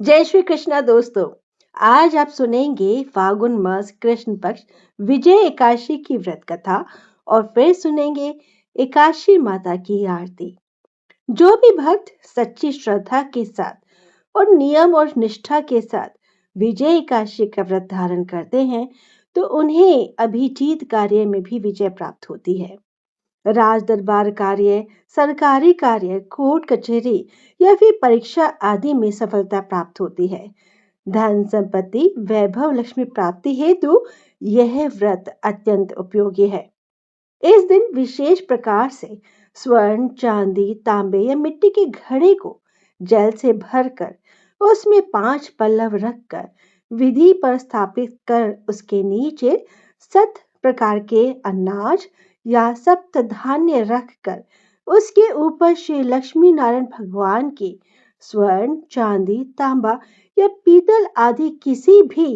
जय श्री कृष्णा दोस्तों। आज आप सुनेंगे फागुन मास कृष्ण पक्ष विजय एकादशी की व्रत कथा और फिर सुनेंगे एकादशी माता की आरती। जो भी भक्त सच्ची श्रद्धा के साथ और नियम और निष्ठा के साथ विजय एकादशी का व्रत धारण करते हैं तो उन्हें अभिजीत कार्य में भी विजय प्राप्त होती है। राज दरबार कार्य, सरकारी कार्य, कोर्ट कचहरी या फिर परीक्षा आदि में सफलता प्राप्त होती है। धन संपत्ति वैभव लक्ष्मी प्राप्ति हेतु यह व्रत अत्यंत उपयोगी है। इस दिन विशेष प्रकार से स्वर्ण, चांदी, तांबे या मिट्टी के घड़े को जल से भरकर उसमें 5 पल्लव रखकर विधि पर स्थापित कर उसके नीचे 7 प्रकार के अनाज या सप्त धान्य रखकर उसके ऊपर श्री लक्ष्मी नारायण भगवान की स्वर्ण, चांदी, तांबा या पीतल आदि किसी भी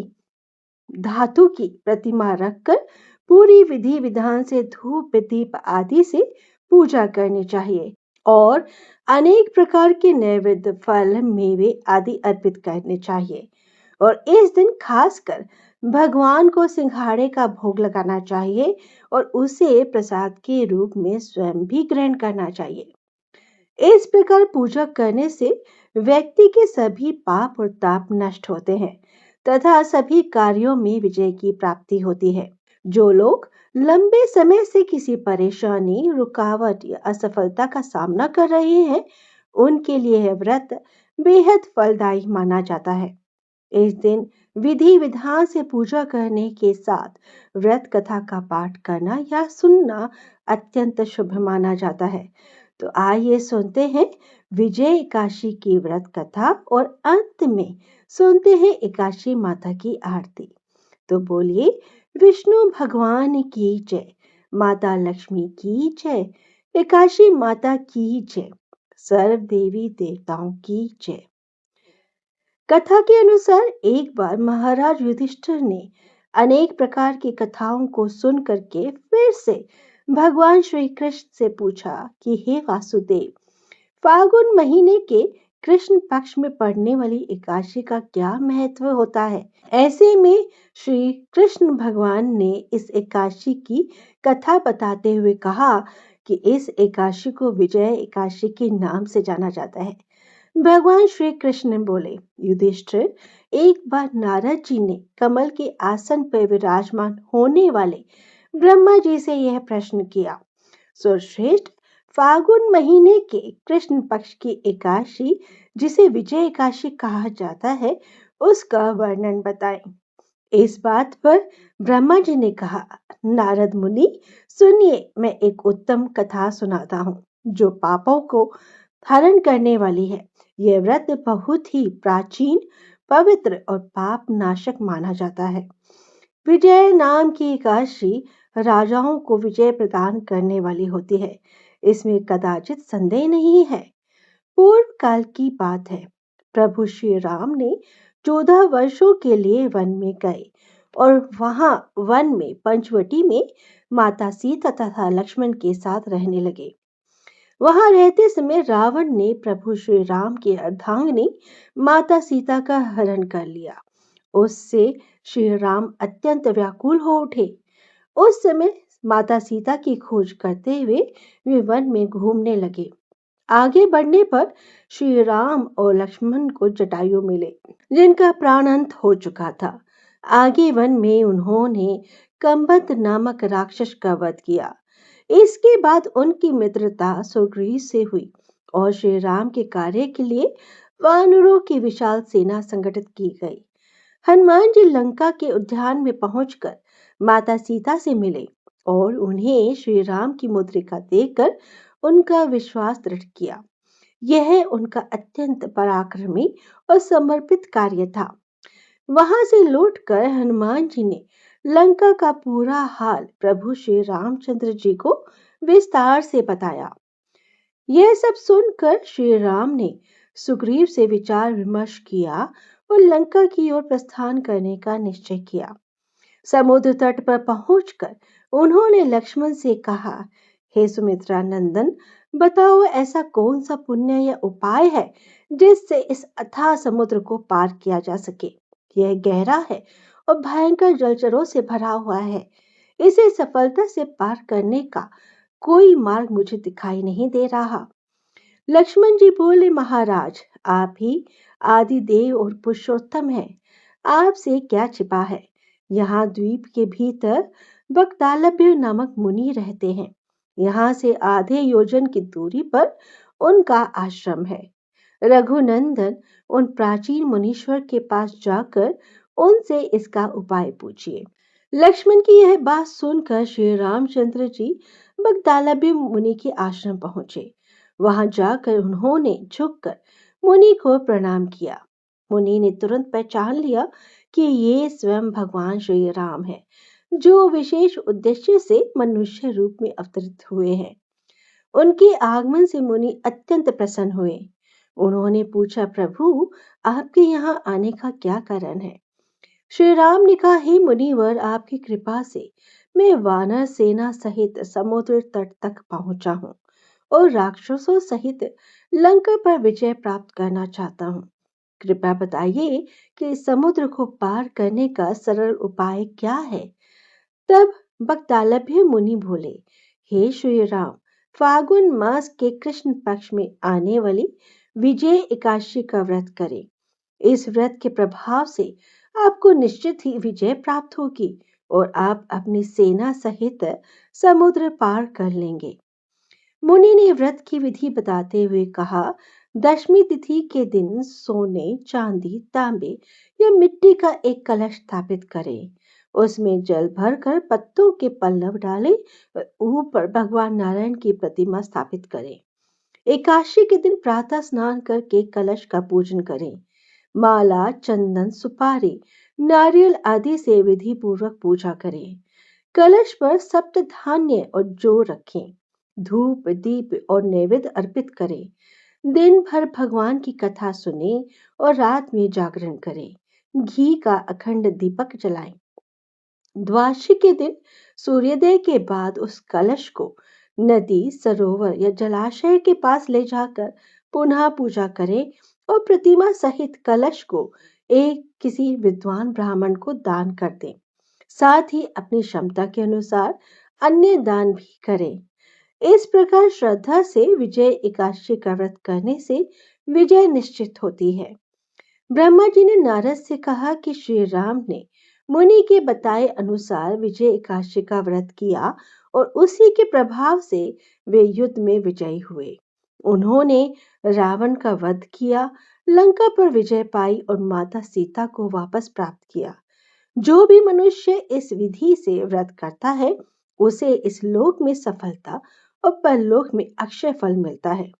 धातु की प्रतिमा रखकर पूरी विधि विधान से धूप दीप आदि से पूजा करनी चाहिए और अनेक प्रकार के नैवेद्य फल मेवे आदि अर्पित करने चाहिए। और इस दिन खासकर भगवान को सिंघाड़े का भोग लगाना चाहिए और उसे प्रसाद के रूप में स्वयं भी ग्रहण करना चाहिए। इस प्रकार पूजा करने से व्यक्ति के सभी पाप और ताप नष्ट होते हैं तथा सभी कार्यों में विजय की प्राप्ति होती है। जो लोग लंबे समय से किसी परेशानी, रुकावट या असफलता का सामना कर रहे हैं, उनके लिए यह व्रत बेहद फलदायी माना जाता है। इस दिन विधि विधान से पूजा करने के साथ व्रत कथा का पाठ करना या सुनना अत्यंत शुभ माना जाता है। तो आइए सुनते हैं विजय एकादशी की व्रत कथा और अंत में सुनते हैं एकादशी माता की आरती। तो बोलिए विष्णु भगवान की जय, माता लक्ष्मी की जय, एकादशी माता की जय, सर्व देवी देवताओं की जय। कथा के अनुसार एक बार महाराज युधिष्ठिर ने अनेक प्रकार की कथाओं को सुन करके फिर से भगवान श्री कृष्ण से पूछा कि हे वासुदेव, फागुन महीने के कृष्ण पक्ष में पड़ने वाली एकादशी का क्या महत्व होता है। ऐसे में श्री कृष्ण भगवान ने इस एकादशी की कथा बताते हुए कहा कि इस एकादशी को विजय एकादशी के नाम से जाना जाता है। भगवान श्री कृष्ण बोले, युधिष्ठिर, एक बार नारद जी ने कमल के आसन पर विराजमान होने वाले ब्रह्मा जी से यह प्रश्न किया, सुरश्रेष्ठ, फागुन महीने के कृष्ण पक्ष की एकादशी जिसे विजय एकादशी कहा जाता है, उसका वर्णन बताएं। इस बात पर ब्रह्मा जी ने कहा, नारद मुनि, सुनिए, मैं एक उत्तम कथा सुनाता हूँ जो पापों को हरण करने वाली है। यह व्रत बहुत ही प्राचीन, पवित्र और पाप नाशक माना जाता है। विजय नाम की एकादशी राजाओं को विजय प्रदान करने वाली होती है, इसमें कदाचित संदेह नहीं है। पूर्व काल की बात है। प्रभु श्री राम ने 14 वर्षों के लिए वन में गए और वहां वन में पंचवटी में माता सीता तथा लक्ष्मण के साथ रहने लगे। वहां रहते समय रावण ने प्रभु श्री राम की अर्धांगिनी माता सीता का हरण कर लिया। उससे श्री राम अत्यंत व्याकुल हो उठे। उस समय माता सीता की खोज करते हुए वे वन में घूमने लगे। आगे बढ़ने पर श्री राम और लक्ष्मण को जटायु मिले जिनका प्राणांत हो चुका था। आगे वन में उन्होंने कंबत नामक राक्षस का वध किया। इसके बाद उनकी मित्रता सुग्रीव से हुई और श्री राम के कार्य के लिए वानरों की विशाल सेना संगठित की गई। हनुमान जी लंका के उद्यान में पहुंचकर माता सीता से मिले और उन्हें श्री राम की मुद्रिका देकर उनका विश्वास दृढ़ किया। यह उनका अत्यंत पराक्रमी और समर्पित कार्य था। वहां से लौटकर हनुमान जी ने लंका का पूरा हाल प्रभु श्री रामचंद्र जी को विस्तार से बताया। यह सब सुनकर श्री राम ने सुग्रीव से विचार विमर्श किया और लंका की ओर प्रस्थान करने का निश्चय किया। समुद्र तट पर पहुंचकर उन्होंने लक्ष्मण से कहा, हे सुमित्रा नंदन, बताओ ऐसा कौन सा पुण्य या उपाय है जिससे इस अथाह समुद्र को पार किया जा सके। यह गहरा है और भयंकर जलचरों से भरा हुआ है। इसे सफलता से पार करने का कोई मार्ग मुझे दिखाई नहीं दे रहा। लक्ष्मण जी बोले, महाराज, आप ही आदि देव और पुरुषोत्तम हैं। आपसे क्या छिपा है? यहाँ द्वीप के भीतर बकतालभ्य नामक मुनि रहते हैं। यहाँ से आधे योजन की दूरी पर उनका आश्रम है। रघुनंदन, उन प्राचीन मुनीश्वर के पास जाकर उनसे इसका उपाय पूछिए। लक्ष्मण की यह बात सुनकर श्री रामचंद्र जी बगदालभ्य मुनि के आश्रम पहुंचे। वहां जाकर उन्होंने झुककर मुनि को प्रणाम किया। मुनि ने तुरंत पहचान लिया कि ये स्वयं भगवान श्री राम है, जो विशेष उद्देश्य से मनुष्य रूप में अवतरित हुए हैं। उनके आगमन से मुनि अत्यंत प्रसन्न हुए। उन्होंने पूछा, प्रभु, आपके यहाँ आने का क्या कारण है? श्री राम ने कहा, हे मुनिवर, आपकी कृपा से मैं वानर सेना सहित समुद्र तट तक पहुंचा हूँ और राक्षसों सहित लंका पर विजय प्राप्त करना चाहता हूँ। कृपया बताइए कि इस समुद्र को पार करने का सरल उपाय क्या है? तब बकतालभ्य मुनि बोले, हे श्री राम, फागुन मास के कृष्ण पक्ष में आने वाली विजय एकादशी का व्रत करें। इस व्रत के प्रभाव से आपको निश्चित ही विजय प्राप्त होगी और आप अपनी सेना सहित समुद्र पार कर लेंगे। मुनि ने व्रत की विधि बताते हुए कहा, दशमी तिथि के दिन सोने, चांदी, तांबे या मिट्टी का एक कलश स्थापित करें। उसमें जल भरकर पत्तों के पल्लव डालें और ऊपर भगवान नारायण की प्रतिमा स्थापित करें। एकादशी के दिन प्रातः स्नान करके कलश का पूजन करें। माला, चंदन, सुपारी, नारियल आदि से विधि पूर्वक पूजा करें। कलश पर सप्त धान्य और जौ रखें। धूप, दीप और नैवेद्य अर्पित करें। दिन भर भगवान की कथा सुने और रात में जागरण करें। घी का अखंड दीपक जलाएं। द्वादशी के दिन सूर्योदय के बाद उस कलश को नदी, सरोवर या जलाशय के पास ले जाकर पुनः पूजा करें और प्रतिमा सहित कलश को एक किसी विद्वान ब्राह्मण को दान कर दें। साथ ही अपनी क्षमता के अनुसार अन्य दान भी करें। इस प्रकार श्रद्धा से विजय एकादशी का व्रत करने से विजय निश्चित होती है। ब्रह्मा जी ने नारद से कहा कि श्री राम ने मुनि के बताए अनुसार विजय एकादशी का व्रत किया और उसी के प्रभाव से वे युद्ध में विजयी हुए। उन्होंने रावण का वध किया, लंका पर विजय पाई और माता सीता को वापस प्राप्त किया। जो भी मनुष्य इस विधि से व्रत करता है, उसे इस लोक में सफलता और परलोक में अक्षय फल मिलता है।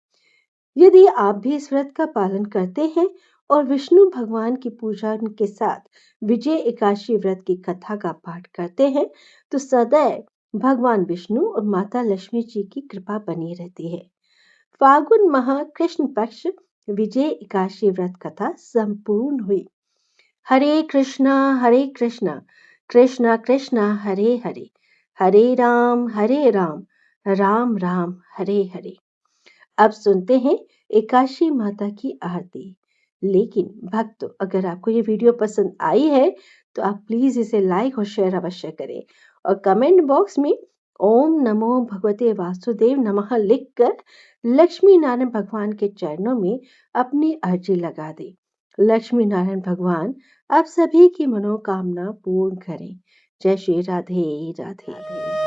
यदि आप भी इस व्रत का पालन करते हैं और विष्णु भगवान की पूजा के साथ विजय एकादशी व्रत की कथा का पाठ करते हैं, तो सदैव भगवान विष्णु और माता लक्ष्मी जी की कृपा बनी रहती है। फागुन माह कृष्ण पक्ष विजय एकादशी व्रत कथा संपूर्ण हुई। हरे कृष्णा, कृष्णा कृष्णा हरे हरे, हरे राम, राम राम हरे हरे। अब सुनते हैं एकादशी माता की आरती। लेकिन भक्तों, अगर आपको ये वीडियो पसंद आई है तो आप प्लीज इसे लाइक और शेयर अवश्य करें और कमेंट बॉक्स में ओम नमो भगवते वासुदेव नमः लिखकर लक्ष्मी नारायण भगवान के चरणों में अपनी अर्जी लगा दें। लक्ष्मी नारायण भगवान आप सभी की मनोकामना पूर्ण करें। जय श्री राधे राधे।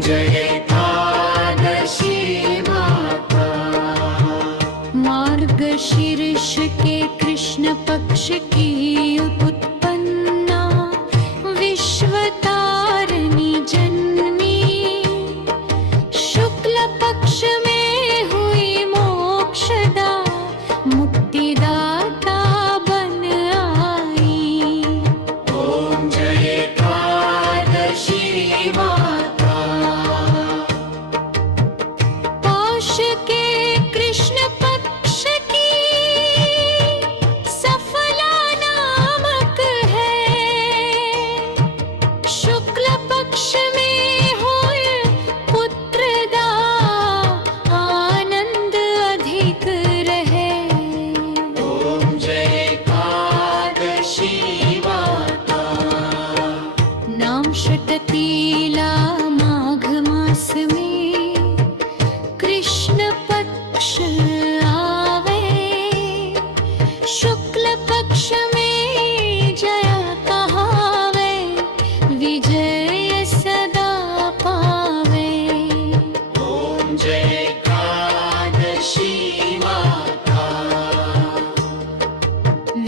जय एकादशी माता। मार्गशीर्ष के कृष्ण पक्ष की उत्पन्ना विश्वतारिणी जन्मी, शुक्ल पक्ष में हुई मोक्षदा मुक्तिदाता बन आई। ओम जय एकादशी माता। पौष के कृष्ण पक्ष की सफला नामक है, शुक्ल पक्ष में हुए पुत्रदा आनंद अधिक रहे। ओम जय एकादशी माता। नाम षटतीला माघ मास में कृष्ण पक्ष आवे, शुक्ल पक्ष में जया कहावे, विजय सदा पावे। ओम जय एकादशी माता।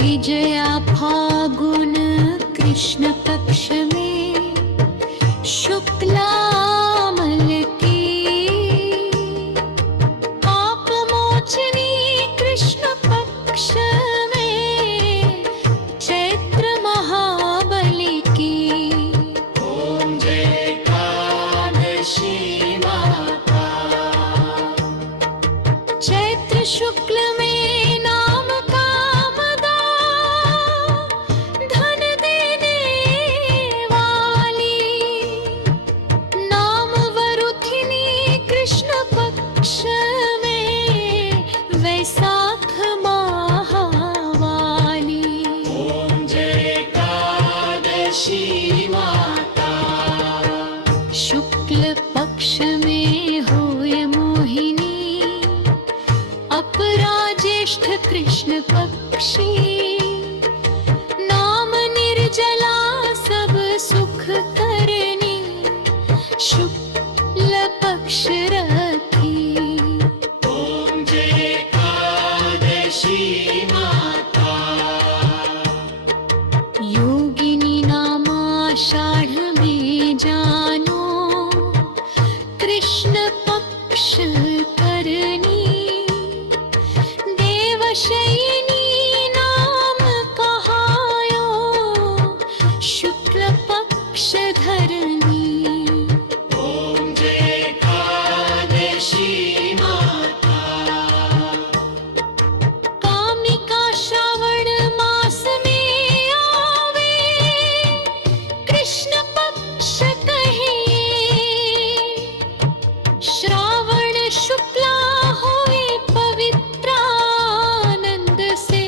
विजया फागुन कृष्ण पक्ष में शुक्लामल की, पाप मोचनी कृष्ण पक्ष में चैत्र महाबली की। ओम जय एकादशी माता। चैत्र शुक्ल में नाम कामदा, धन देने वाली, नाम वरुथिनी कृष्ण पक्ष में वैशाख माहवाली। ओम जय एकादशी माता। शुक्ल पक्ष में हुए मोहिनी, अपरा ज्येष्ठ कृष्ण पक्षी, नाम निर्जला सब सुख करनी, शुक्ल पक्ष रखी। ओम जय एकादशी माता। योगिनी नामाषाढ़ में जानो, कृष्ण पक्ष करनी, देवशयिनी नाम कहायो, शुक्ल पक्ष धरनी। ओम जय एकादशी माता। कामिका श्रावण मास में आवे, कृष्ण पक्ष कहिए, श्रावण शुक्ला होए पवित्रानंद से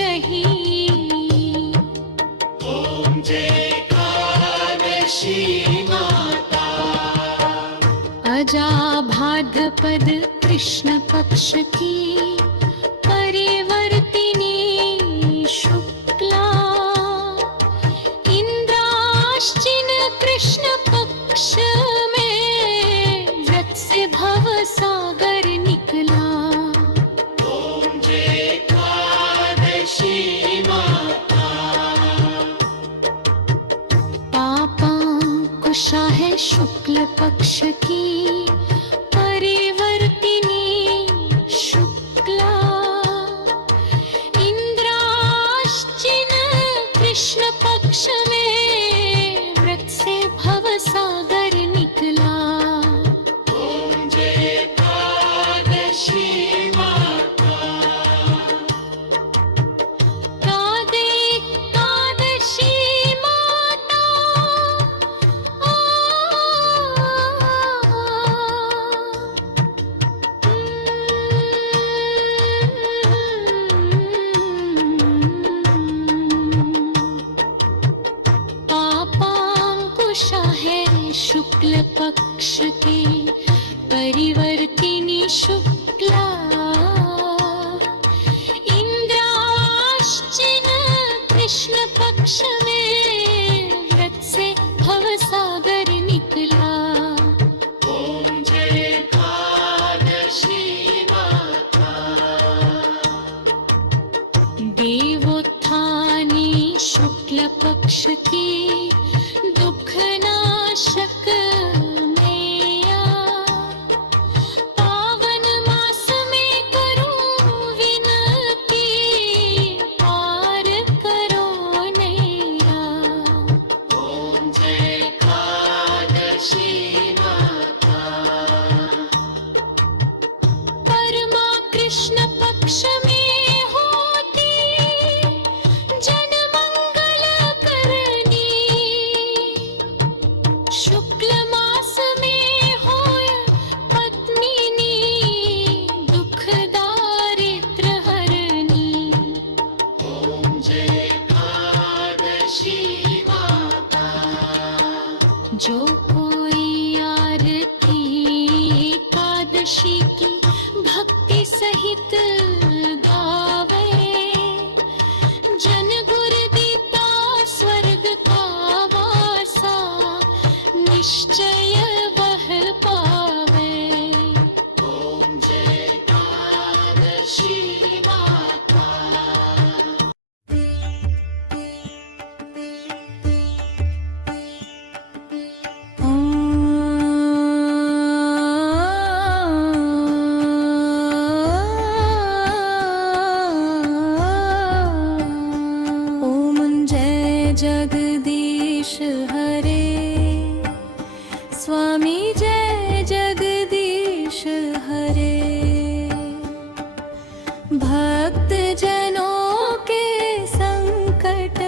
रही। ओम जय एकादशी माता। अजा भाद्रपद कृष्ण पक्ष की परिवर्तिनी शुक्ला, इंद्राश्चिन कृष्ण पक्ष में व्रत से भव सागर निकला। ओम जय एकादशी माता। पापांकुशा है शुक्ल पक्ष की परिवर्तिनी शुक्ला, इंद्राश्चिन कृष्ण पक्ष में व्रत से भव सागर निकला। ओम जय एकादशी माता। कादे एकादशी माता, आ, पापांकुशा है शुक्ल पक्ष के परिवर्तिनी शुक्ला, इंद्राश्चिन कृष्ण पक्ष में व्रत से भव सागर निकला। स्वामी जय जगदीश हरे। भक्त जनों के संकट,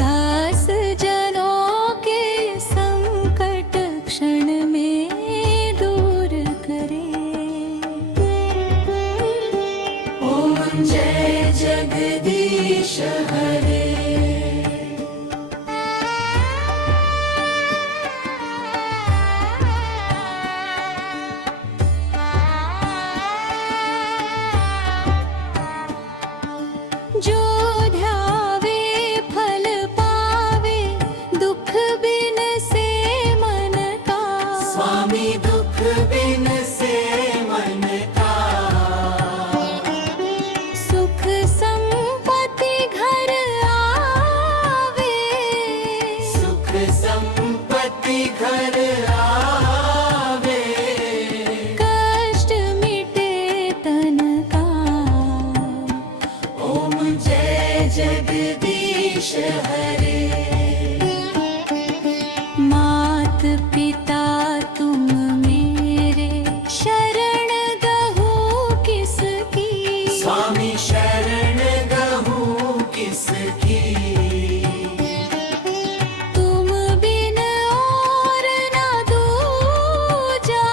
दास जनों के संकट क्षण में दूर करे। ओम जय जगदीश हरे। जो ध्यावे फल पावे, दुख बिन से मन का। स्वामी दुख बिन से मन का। सुख संपत्ति घर आवे, सुख संपत्ति घर आवे। कष्ट मिटे तन का। ओम जय जगदीश हरे। मात पिता तुम मेरे, शरण गहू किसकी। स्वामी शरण गहूँ किसकी। तुम बिन और न दूजा,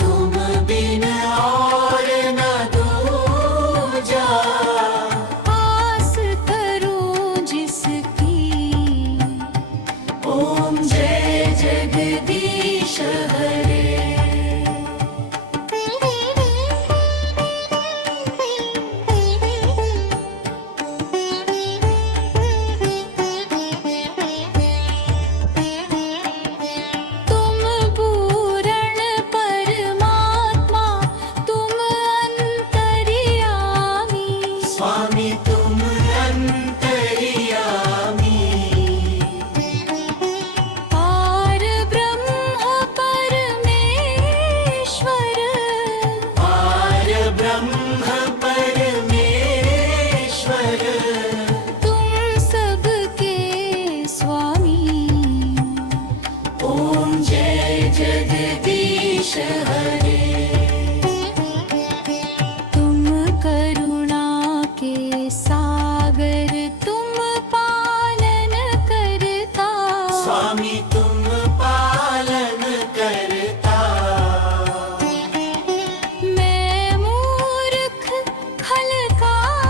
तुम बिन और न दूजा। आस करूं जिसकी। ओम जय जगदीश हरे। तुम पूर्ण परमात्मा, तुम अंतर्यामी। स्वामी तुम अंतर्यामी। पार ब्रह्म परमेश्वर, पार ब्रह्म परमेश्वर। तुम सबके स्वामी। ओम जय जगदीश हरे। तुम करुणा के सागर, तुम पालन करता। स्वामी तुम पालन करता। मैं मूर्ख खलकामी,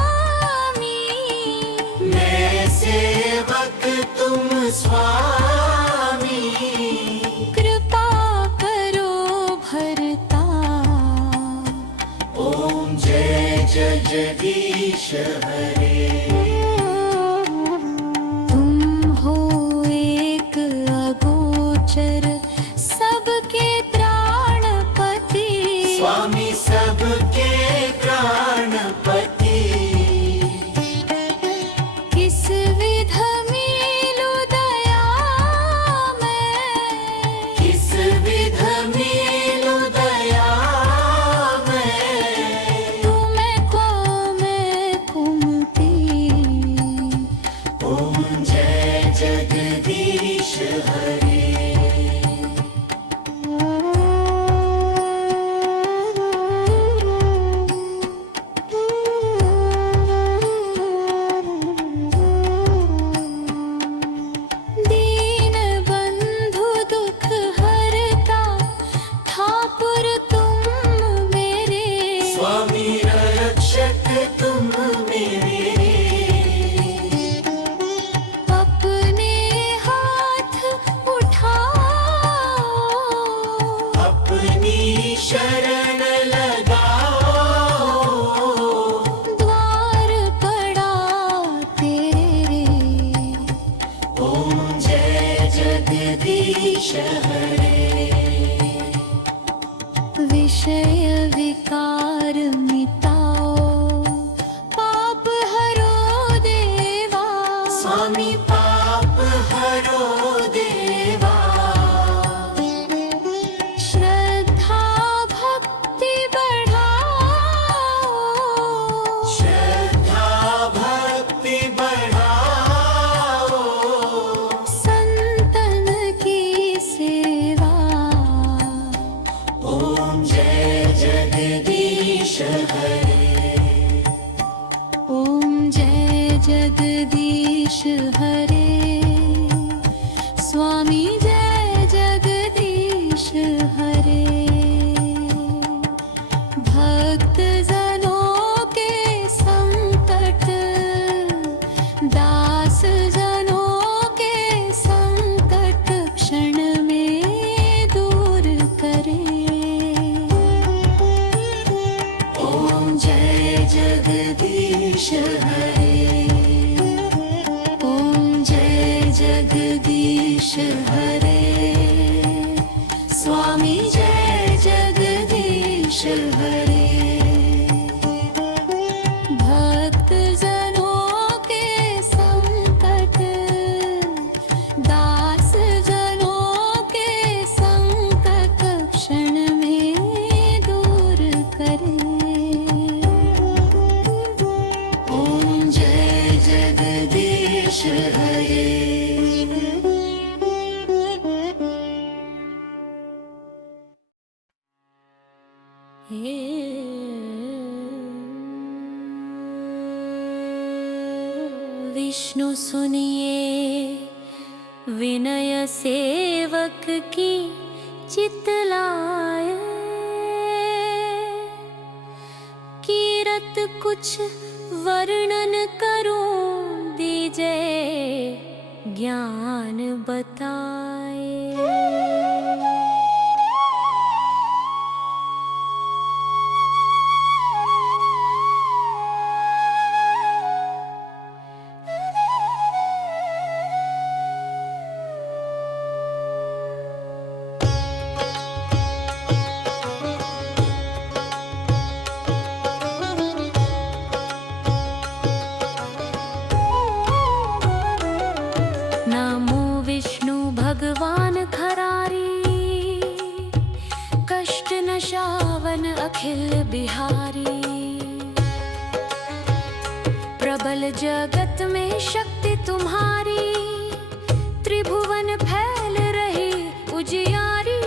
मैं सेवक तुम स्वामी। कृपा करो भरता। ओम जय जगदीश हरे। तुम हो एक अगोचर, सबके त्राणपति। स्वामी सबके प्राणपति। किस विध मिलूं दया मैं, किस विध मिलूं दया मैं। तुम्हें को मैं कुमती। ओम जय जगदीश हरे। दीन बंधु दुख हरता, ठाकुर तुम मेरे। स्वामी रक्षक तुम मेरे। अपने हाथ उठाओ, अपनी शरण लगाओ। द्वार पड़ा तेरे। ओम जय जगदीश हरे। विषय विकार मिटाओ, पाप हरो देवा। स्वामी पाप हरो देवा। श्रद्धा भक्ति बढ़ाओ, श्रद्धा भक्ति बढ़ाओ। संतन की जगदीश हरे। भक्त जनों के संकट, दास जनों के संकट क्षण में दूर करे। ओम जय जगदीश हरे। ओम जय जगदीश हरे। स्वामी जय जगदीश हरे। भक्त जनों के संकट, दास जनों के संकट क्षण में दूर करे। ओम जय जगदीश हरे। विष्णु सुनिए विनय सेवक की चितलाए। कीरत कुछ वर्णन करूं, दीजिए ज्ञान बताए। नमो विष्णु भगवान खरारी, कष्ट नशावन अखिल बिहारी। प्रबल जगत में शक्ति तुम्हारी, त्रिभुवन फैल रही उजियारी।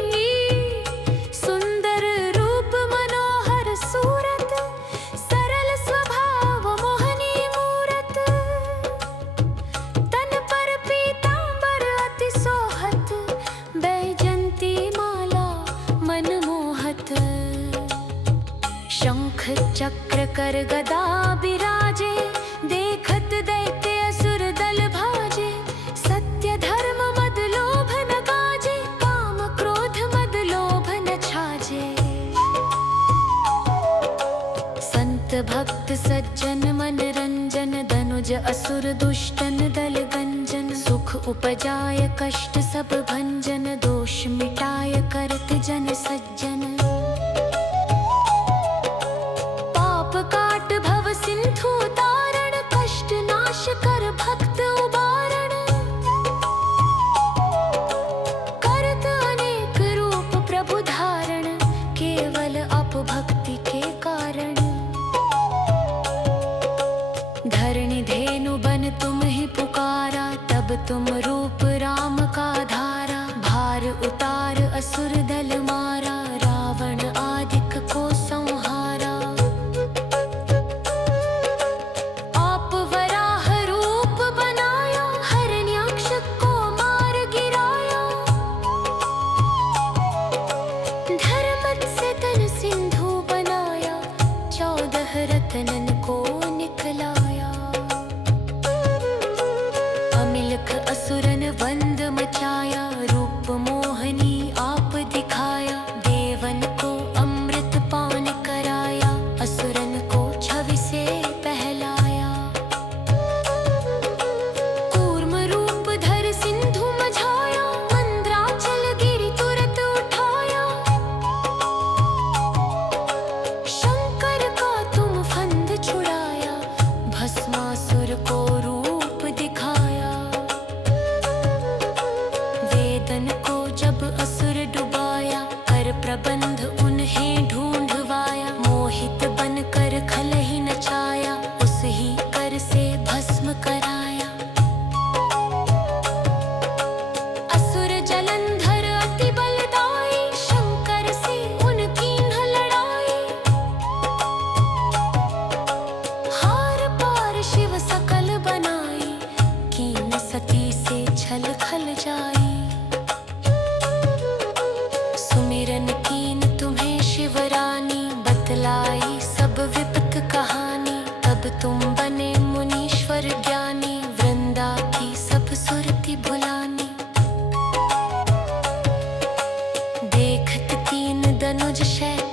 सुंदर रूप मनोहर सूरत, सरल स्वभाव मोहनी मूरत। तन पर पीतांबर अति सोहत, बैजंती माला मन मोहत। शंख चक्र कर गदा बिराजे, देखत दैत्य असुर दल भाजे। सत्य धर्म मद लोभ न गाजे, काम क्रोध मद लोभ न छाजे। संत भक्त सज्जन मन रंजन, धनुज असुर दुष्टन दल गंजन। सुख उपजाय कष्ट सब भंजन, दोष मिटाय करत जन सज्जन। पाप काट भव सिंधु तारण, कष्ट नाश कर भक्त उबारण। करत अनेक रूप प्रभु धारण, केवल अपभक्ति के कारण। धरणी धेनु बन तुम ही पुकारा, तब तुम रूप राम का धारा। भार उतार दनुज शैल